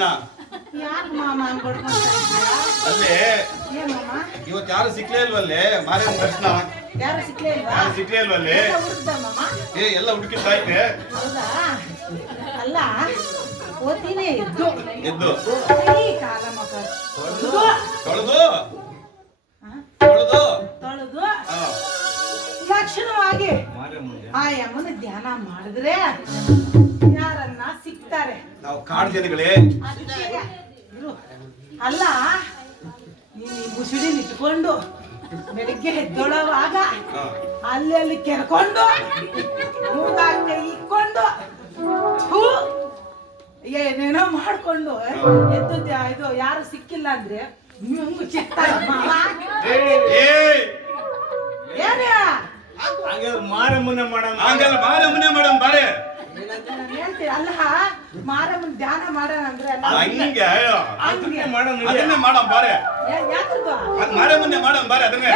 ನಿನ್ನ ಯಾಕೆ ಮಾಮ ಹಂಗ್ ಬಡ್ಕೊಂತಾ ಇದ್ದೀರಾ? ಅಲ್ಲೇ ಏನ್ ಮಾಮ? ಇವತ್ತು ಯಾರು ಸಿಕ್ಲೇ ಇಲ್ವಲ್ಲೇ ಮಾರೇನ ದರ್ಶನ ಯಾರು ಸಿಕ್ಲೇ ಇಲ್ವಾ? ಯಾರು ಸಿಕ್ಲೇ ಇಲ್ವಲ್ಲೇ ಎಲ್ಲ ಹುಡುಕ್ದ ಮಾಮ? ಎಲ್ಲ ಹುಡುಕಿದ್ದಾಯ್ತೆ ಹೌದಾ? ಅಲ್ಲ ಓದ್ತೀನಿ ಎದ್ದು ಎದ್ದು ಕೈ ಕಾಲ ಮಕ ತೊಳ್ದು ತೊಳೆದು ಹಾ? ತೊಳೆದು ತೊಳೆದು ಹಾ. ಲಕ್ಷಣವಾಗಿ ಆ ಯಮನ ಧ್ಯಾನ ಮಾಡಿದ್ರೆ ಯಾರನ್ನ ಸಿಗ್ತಾರೆ. ನಾವು ಕಾಡು ಜನಗಳೇ ಅದಕ್ಕೆ ಇರು. ಅಲ್ಲ ನೀನು ಈ ಮುಸುಡಿ ನಿಂತ್ಕೊಂಡು ಬೆಳಿಗ್ಗೆ ಎದ್ದೊಳವಾಗ ಹಾ. ಅಲ್ಲಿ ಕೆರ್ಕೊಂಡು ಮೂಗಾಲ್ ಕೈ ಇಕ್ಕೊಂಡು ಥೂ, ಏನೇನೋ ಮಾಡ್ಕೊಂಡು ಎದ್ದು ಇದು ಯಾರು ಸಿಕ್ಕಿಲ್ಲ ಅಂದ್ರೆ ಹಿಂಗ್ ಚೆಕ್ತಾರೆ ಮಾವ. ಏನೇ ಹಂಗಾದ್ರೆ ಮಾರಮ್ಮನ ಮಾಡೋಣ. ಹಂಗಲ್ಲ ಮಾರಮ್ಮನೆ ಮಾಡಮ್ ಬಾರೆ ನಾನ್ ಹೇಳ್ತೀನಿ ಅಲ್ಲ ಮಾರಮ್ಮನ್ ಧ್ಯಾನ ಮಾಡೋಣ ಅಂದ್ರೆ ಅಲ್ಲ ಹಂಗೆ ಹಂಗೆ ಮಾಡೋಣ ನಡಿ. ಅದನ್ನೇ ಮಾಡಮ್ ಬಾರೆ ಯಾಕದು ಅದ್ ಮಾರಮ್ಮನೆ ಮಾಡಮ್ ಬಾರೆ ಅದನ್ನೇ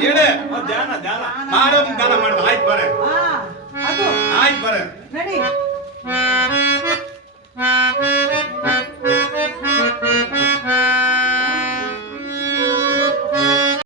ಹೇಳಿ ಧ್ಯಾನ ಧ್ಯಾನ ಮಾರಮ್ಮ ದಾನ ಮಾಡುದು ಆಯ್ತು ಬಾರೆ ಅದು ಆಯ್ತು ಬಾರೆ ನಡಿ